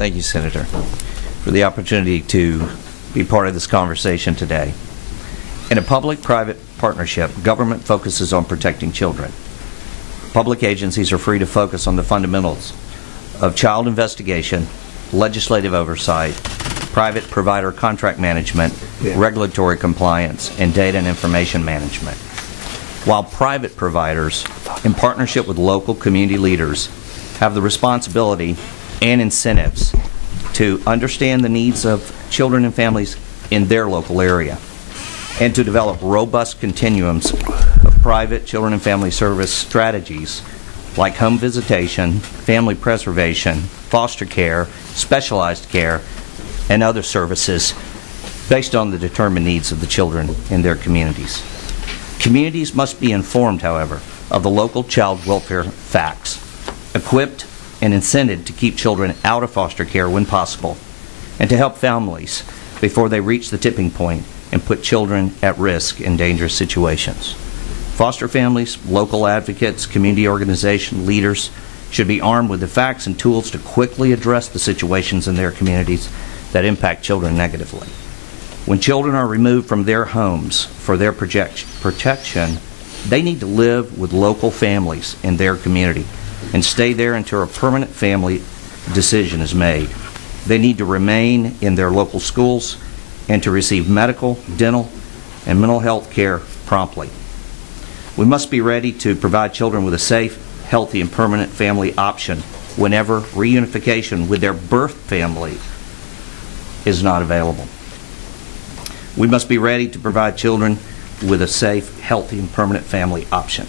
Thank you, Senator, for the opportunity to be part of this conversation today. In a public-private partnership, government focuses on protecting children. Public agencies are free to focus on the fundamentals of child investigation, legislative oversight, private provider contract management, regulatory compliance, and data and information management. While private providers, in partnership with local community leaders, have the responsibility and incentives to understand the needs of children and families in their local area and to develop robust continuums of private children and family service strategies like home visitation, family preservation, foster care, specialized care, and other services based on the determined needs of the children in their communities. Communities must be informed, however, of the local child welfare facts, equipped and incented to keep children out of foster care when possible, and to help families before they reach the tipping point and put children at risk in dangerous situations. Foster families, local advocates, community organization leaders should be armed with the facts and tools to quickly address the situations in their communities that impact children negatively. When children are removed from their homes for their protection, they need to live with local families in their community and stay there until a permanent family decision is made. They need to remain in their local schools and to receive medical, dental, and mental health care promptly. We must be ready to provide children with a safe, healthy, and permanent family option whenever reunification with their birth family is not available. We must be ready to provide children with a safe, healthy, and permanent family option.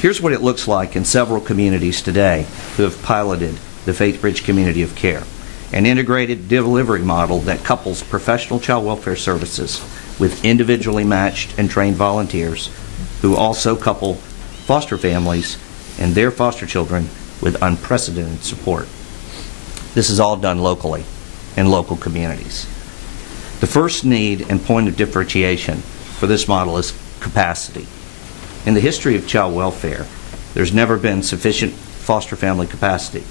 Here's what it looks like in several communities today who have piloted the Faithbridge Community of Care, an integrated delivery model that couples professional child welfare services with individually matched and trained volunteers who also couple foster families and their foster children with unprecedented support. This is all done locally in local communities. The first need and point of differentiation for this model is capacity. In the history of child welfare, there's never been sufficient foster family capacity.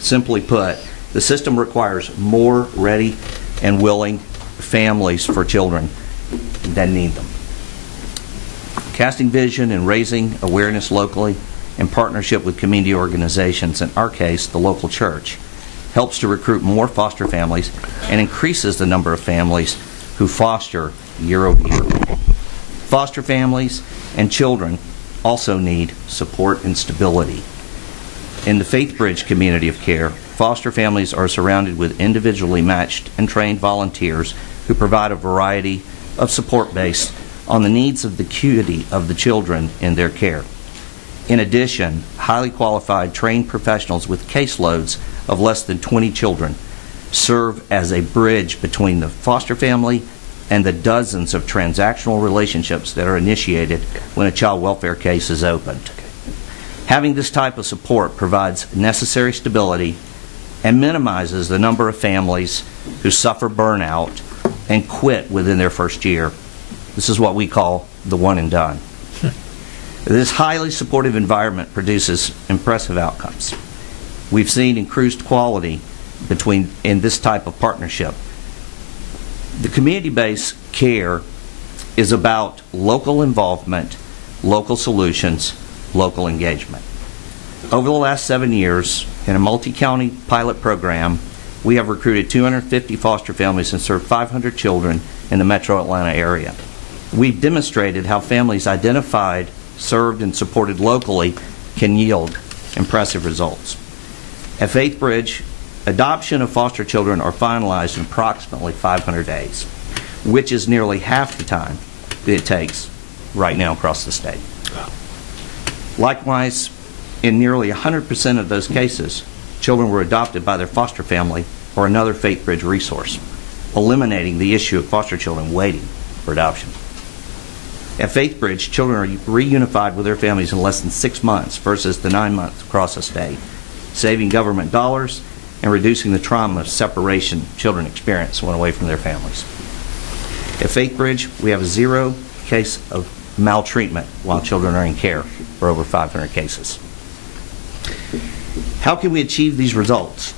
Simply put, the system requires more ready and willing families for children that need them. Casting vision and raising awareness locally in partnership with community organizations, in our case, the local church, helps to recruit more foster families and increases the number of families who foster year over year. Foster families and children also need support and stability. In the Faithbridge Community of Care, foster families are surrounded with individually matched and trained volunteers who provide a variety of support based on the needs of the acuity of the children in their care. In addition, highly qualified trained professionals with caseloads of less than 20 children serve as a bridge between the foster family and the dozens of transactional relationships that are initiated when a child welfare case is opened. Having this type of support provides necessary stability and minimizes the number of families who suffer burnout and quit within their first year. This is what we call the one and done. This highly supportive environment produces impressive outcomes. We've seen increased quality in this type of partnership. The community-based care is about local involvement, local solutions, local engagement. Over the last 7 years, in a multi-county pilot program, we have recruited 250 foster families and served 500 children in the metro Atlanta area. We've demonstrated how families identified, served, and supported locally can yield impressive results. At Faithbridge, adoption of foster children are finalized in approximately 500 days, which is nearly half the time that it takes right now across the state. Likewise, in nearly 100% of those cases, children were adopted by their foster family or another Faithbridge resource, eliminating the issue of foster children waiting for adoption. At Faithbridge, children are reunified with their families in less than 6 months versus the 9 months across the state, saving government dollars and reducing the trauma of separation children experience when away from their families. At Faithbridge, we have a 0 case of maltreatment while children are in care for over 500 cases. How can we achieve these results?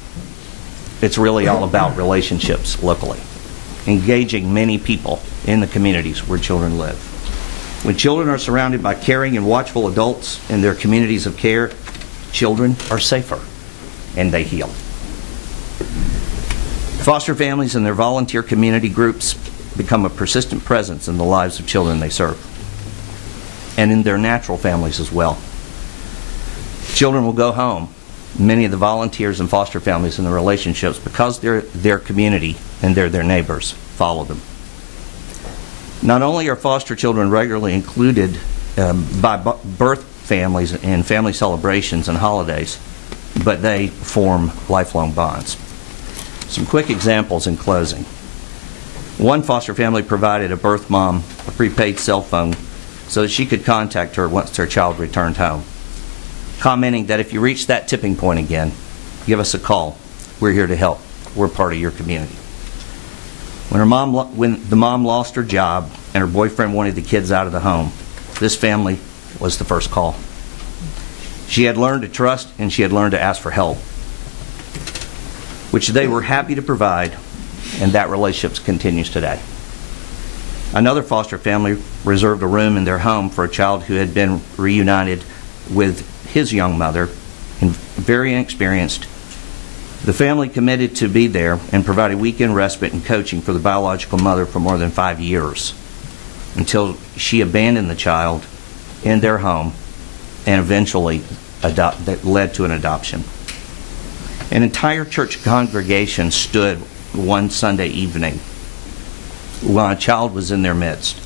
it's really all about relationships locally, engaging many people in the communities where children live. When children are surrounded by caring and watchful adults in their communities of care, children are safer and they heal. Foster families and their volunteer community groups become a persistent presence in the lives of children they serve, and in their natural families as well. Children will go home, many of the volunteers and foster families in the relationships, because they're their community and they're their neighbors, follow them. Not only are foster children regularly included by birth families in family celebrations and holidays, but they form lifelong bonds. Some quick examples in closing. One foster family provided a birth mom a prepaid cell phone so that she could contact her once their child returned home, commenting that if you reach that tipping point again, give us a call. We're here to help. We're part of your community. When the mom lost her job and her boyfriend wanted the kids out of the home, this family was the first call. She had learned to trust and she had learned to ask for help, which they were happy to provide, and that relationship continues today. Another foster family reserved a room in their home for a child who had been reunited with his young mother, and very inexperienced. The family committed to be there and provided weekend respite and coaching for the biological mother for more than 5 years, until she abandoned the child in their home, and eventually that led to an adoption. An entire church congregation stood one Sunday evening while a child was in their midst,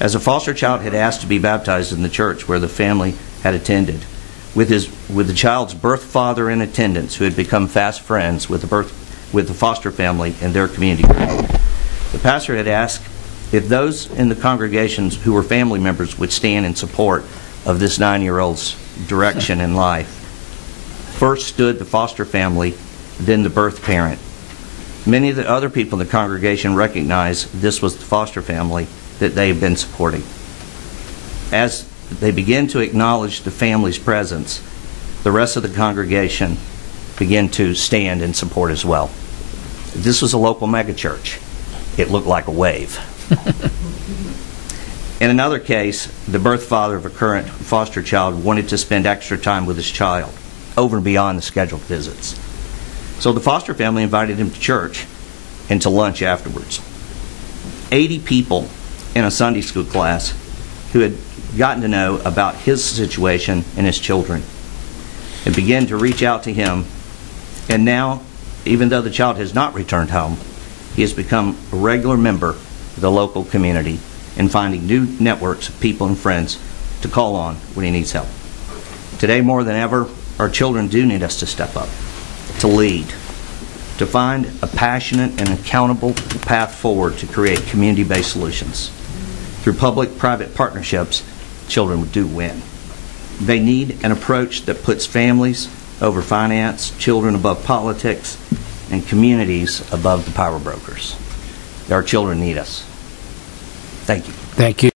as a foster child had asked to be baptized in the church where the family had attended, with the child's birth father in attendance, who had become fast friends with the foster family and their community group. The pastor had asked if those in the congregations who were family members would stand in support of this 9-year-old's direction in life. First stood the foster family, then the birth parent. Many of the other people in the congregation recognized this was the foster family that they had been supporting. As they began to acknowledge the family's presence, the rest of the congregation began to stand in support as well. This was a local megachurch. It looked like a wave. In another case, the birth father of a current foster child wanted to spend extra time with his child, over and beyond the scheduled visits. So the foster family invited him to church and to lunch afterwards. 80 people in a Sunday school class who had gotten to know about his situation and his children and began to reach out to him. And now, even though the child has not returned home, he has become a regular member of the local community and finding new networks of people and friends to call on when he needs help. Today, more than ever, our children do need us to step up, to lead, to find a passionate and accountable path forward to create community-based solutions. Through public-private partnerships, children do win. They need an approach that puts families over finance, children above politics, and communities above the power brokers. Our children need us. Thank you. Thank you.